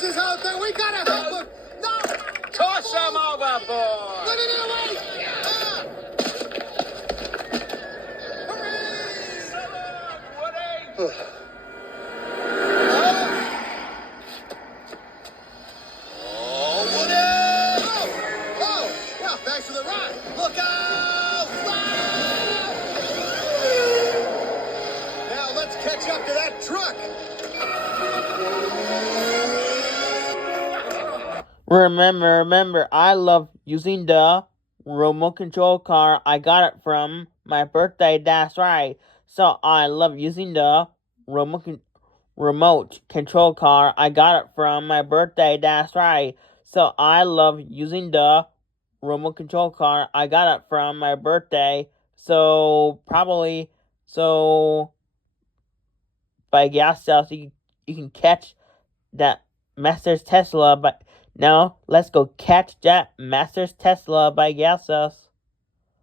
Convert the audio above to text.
This is out there. We gotta help him. No. Toss him overboard. Let it away. Woody. Oh, Woody! Oh, well, thanks for the ride. Look out! Now let's catch up to that truck. Remember, I love using the remote control car. I got it from my birthday, that's right. So I love using the remote control car. I got it from my birthday, that's right. So I love using the remote control car. I got it from my birthday. So by gas sales you can catch that Master's Tesla, but now let's go catch that Master's Tesla by gas sales.